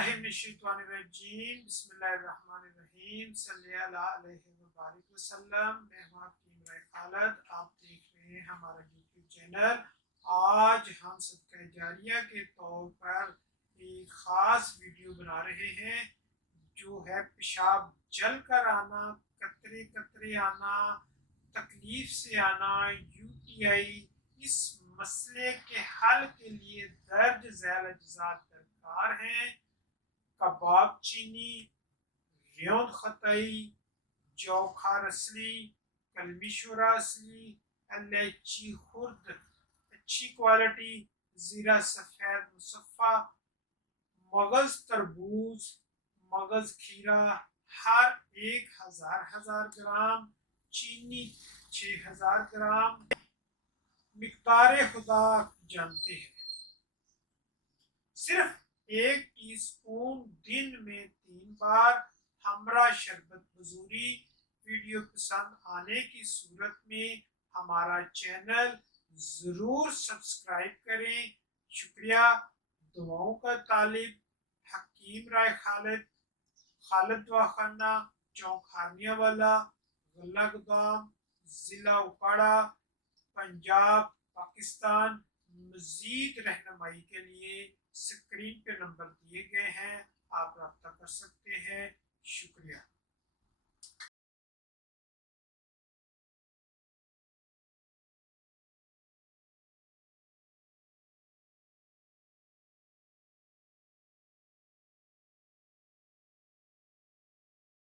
باللہ من الشیطان الرجیم بسم اللہ الرحمن الرحیم صلی اللہ علیہ وبارک وسلم۔ میں ہوں آپ کی عمرہ خالد، آپ دیکھ رہے ہیں ہمارا یوٹیوب چینل۔ آج ہم صدقہ جاریہ کے طور پر ایک خاص ویڈیو بنا رہے ہیں جو ہے پیشاب جل کر آنا، قطرے قطرے آنا، تکلیف سے آنا، UTI۔ اس مسئلے کے حل کے لیے درج ذیل اجزاء درکار ہیں: کباب چینی، ریوند خطائی، جو کھار اصلی، کلمی شورا اصلی، الائچی خرد اچھی کوالٹی، زیرہ سفید مصفہ، مغز تربوز، مغز کھیرا ہر 1000 گرام، چینی 6000 گرام۔ مقدار خدا جانتے ہیں، صرف 1 ٹی سپون دن میں 3 بار ہمراہ شربت بزوری۔ ویڈیو پسند آنے کی صورت میں ہمارا چینل ضرور سبسکرائب کریں۔ شکریہ۔ دعاؤں کا طالب حکیم رائے خالد، خالد دواخانہ، چوک ہارنیہ والا، غلہ گودام، ضلع اپاڑہ، پنجاب، پاکستان۔ مزید رہنمائی کے لیے اسکرین پہ نمبر دیے گئے ہیں، آپ رابطہ کر سکتے ہیں۔ شکریہ۔